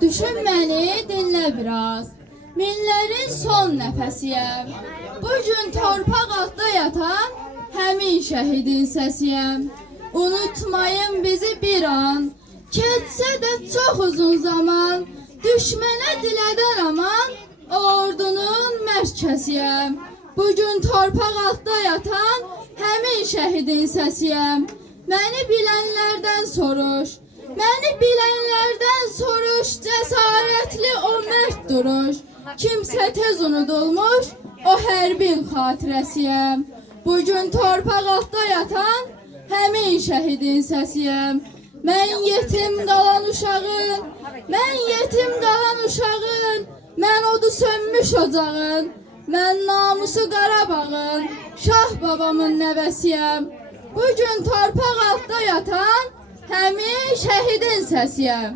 Düşün məni, dinlə biraz. Minlərin son nəfəsiyəm. Bu gün torpaq altda yatan həmin şəhidin səsiyəm. Unutmayın bizi bir an, keçsə də çox uzun zaman. Düşmənə dilədən aman, ordunun mərkəziyəm. Bu gün torpaq altda yatan həmin şəhidin səsiyəm. Məni bilənlərdən soruş, məni bilənlərdən soruş, cəsarətli o mərd duruş. Kimsə tez unudulmuş, o hərbin xatirəsiyəm. Bugün torpaq altda yatan həmin şəhidin səsiyəm. Mən yetim qalan uşağın, mən yetim qalan uşağın, mən odu sönmüş ocağın, mən namusu Qarabağın, Şah babamın nəvəsiyəm. Bugün torpaq altda yatan həmin şəhidin səsiyəm.